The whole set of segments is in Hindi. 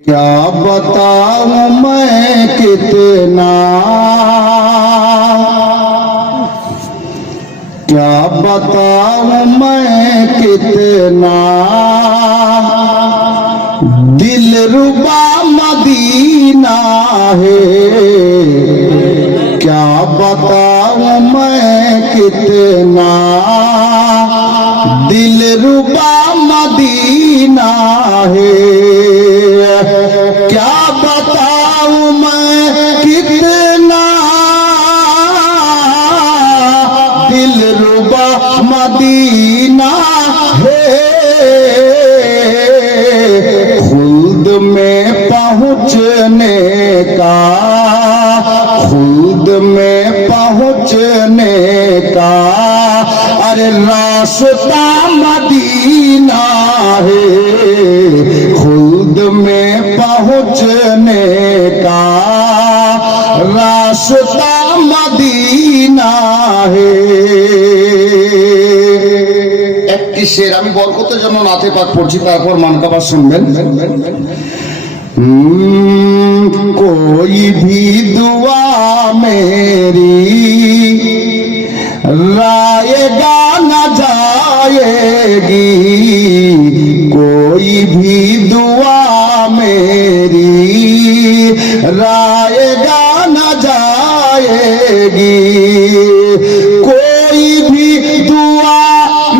क्या बताऊं मैं कितना, क्या बताऊं मैं कितना, दिलरुबा मदीना है। क्या बताऊं मैं कितना, दिलरुबा मदीना है। क्या बताऊं मैं कितना, दिलरुबा मदीना है। खुल्द में पहुँचने का, खुल्द में पहुँचने का अरे रास्ता मदीना है। खुल्द में पहुँचने का रास्ता मदीना है। একটি শের আমি বরকতের জন্য নাতে পাক পড়ছি, তারপর মানকাবা শুনবেন। कोई भी दुआ मेरी रायगा न जाएगी, कोई भी दुआ मेरी रायगा न जाएगी, कोई भी दुआ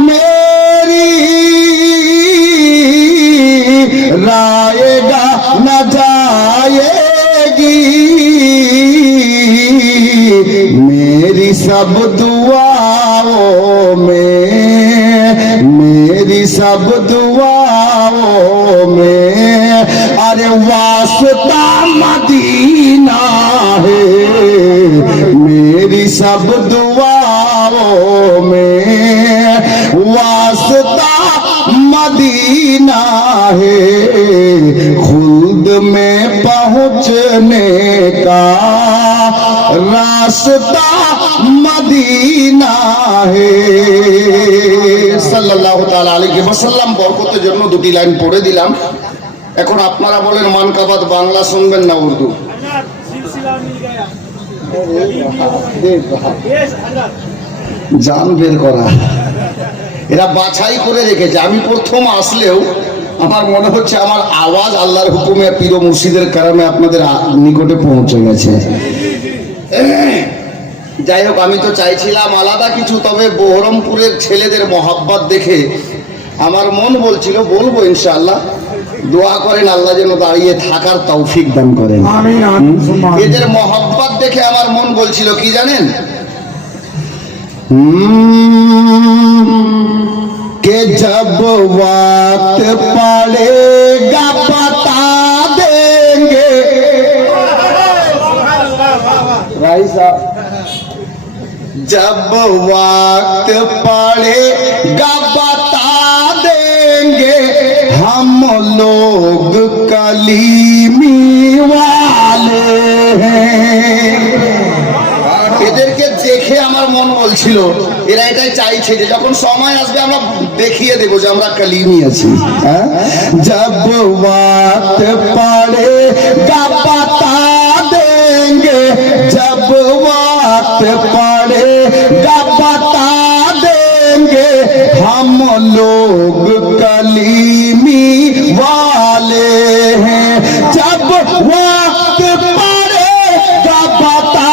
मेरी रायगा न जाएगी। मेरी सब दुआओं में, मेरी सब दुआओं में अरे वास्ता मदीना है। मेरी सब दुआओं में वास्ता मदीना है। खुल्द में पहुँचने का रास्ता मदीना है। সাল্লাল্লাহু তাআলা আলাইহি ওয়াসাল্লাম বরকতের জন্য দুটি লাইন পড়ে দিলাম। এখন আপনারা বলেন মানকাবাত বাংলা শুনবেন না উর্দু? জান বের করা, এরা বাছাই করে রেখেছে। আমি প্রথম আসলেও আমার মনে হচ্ছে আমার আওয়াজ আল্লাহর হুকুমে পীর মুর্শিদের কারণে আপনাদের নিকটে পৌঁছে গেছে। যাই হোক, আমি তো চাইছিলাম আলাদা কিছু, তবে বহরমপুরের ছেলেদের মহাব্বত দেখে আমার মন বলছিল বলবো ইনশাআল্লাহ। দোয়া করেন আল্লাহ যেন দাঁড়িয়ে থাকার তৌফিক দান করেন। এদের মহাব্বত দেখে আমার মন বলছিল কি জানেন, कि जब वक्त पड़ेगा बता देंगे। भाई साहब, जब वक्त पड़ेगा बता देंगे हम लोग कलीमी वाले हैं। এদেরকে দেখে আমার মন বলছিল এরা এটাই চাইছে যে যখন সময় আসবে আমরা দেখিয়ে দেবো যে আমরা কালিমি আছি। জব ওয়াক্ত পড়েগা বাতা দেंगे, जब वक्त पड़ेगा बता देंगे हम लोग कलीमी वाले हैं। जब वक्त पड़ेगा बता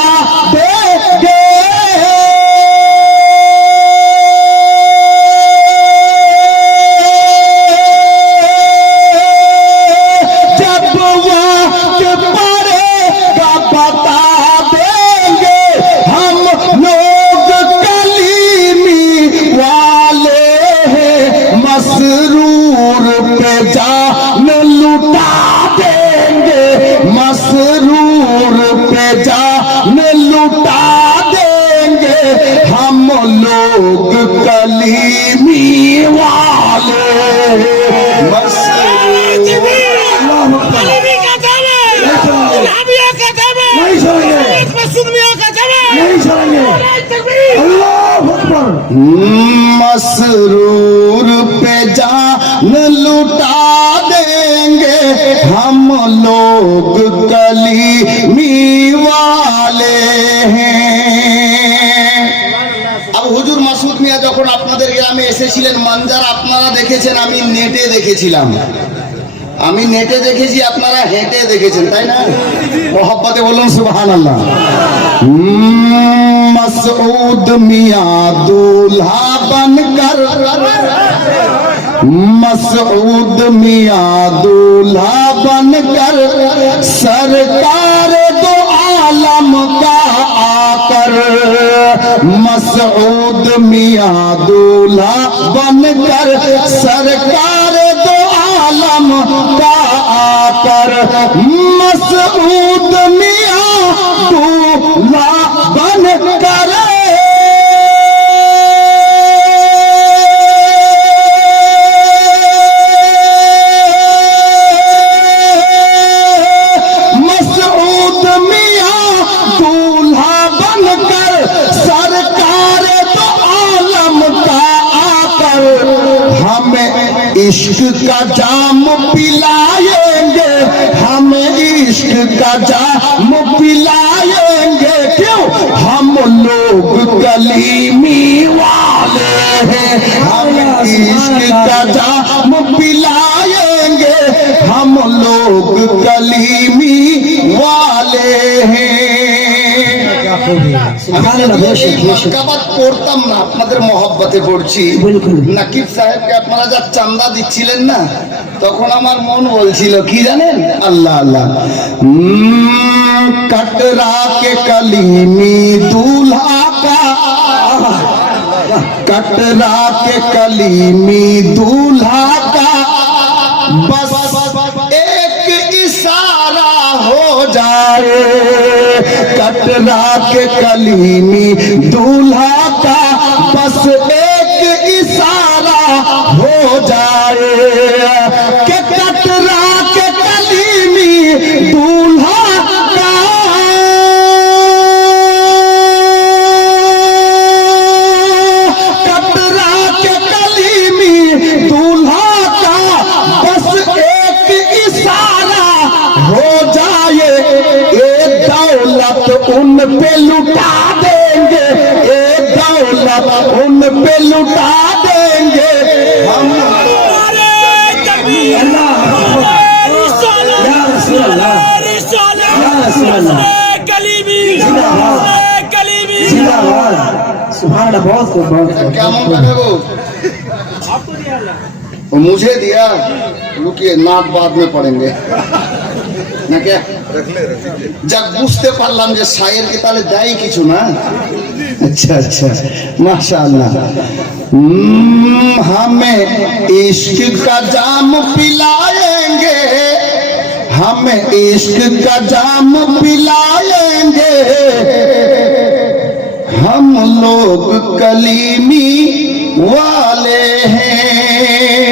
मसरूर पे जान लुटा देंगे, मसरूर पे जान लुटा देंगे हम लोग कलीमी वाले। मसरूर पे जान लुटा देंगे हम लोग कलीमी वाले हैं। अब হুজুর মাসুদ মিয়া যখন আপনাদের গ্রামে এসেছিলেন মানজার আপনারা দেখেছেন, আমি নেটে দেখেছিলাম। আমি নেটে দেখেছি, আপনারা হেঁটে দেখেছেন, তাই না? মোহাব্বতে বলুন সুবহানাল্লাহ। मसूद मियां दूल्हा बनकर, मसूद मियां दूल्हा बनकर सरकार दो आलम का आकर, मसूद मियां दूल्हा बनकर सरकार दो आलम का आकर, मसूद मियां दूल्हा बनकर मसूद मियां दूल्हा बनकर सरकार तो आलम का आकर, हमें इश्क का जाम पिलाएंगे, हमें इश्क का जाम पिलाएंगे, क्यों? हम लोग कलीमी वाले हैं, हम इश्क का जाम पिलाएंगे, हम लोग कलीमी वाले हैं। মক্কাবাদ পড়তাম না, আপনাদের মহব্বতে পড়ছি। নাকিব সাহেবকে আপনারা যা চান্দা দিচ্ছিলেন না, তখন আমার মন বলছিল কি জানেন? আল্লাহ আল্লাহ, कटरा के कलीमी दूल्हा का, कटरा के कलीमी दूल्हा का बस एक इशारा हो जाए, कटरा के कलीमी दूल्हा का बस एक इशारा हो जाए, कि कटरा के कलीमी दूल्हा उन पे लुटा देंगे, एक दौलत उन पे लुटा देंगे हम। क्या मांगा है वो? मुझे दिया, रुकिए नाक बाद में पढ़ेंगे না কে যাক, বুঝতে পারলাম যে শায়ের কে তাহলে দেয় কিছু না। अच्छा अच्छा माशाअल्लाह। हमें इश्क का जाम पिलाएंगे, हमें इश्क का जाम पिलाएंगे, हम लोग कलीमी वाले हैं।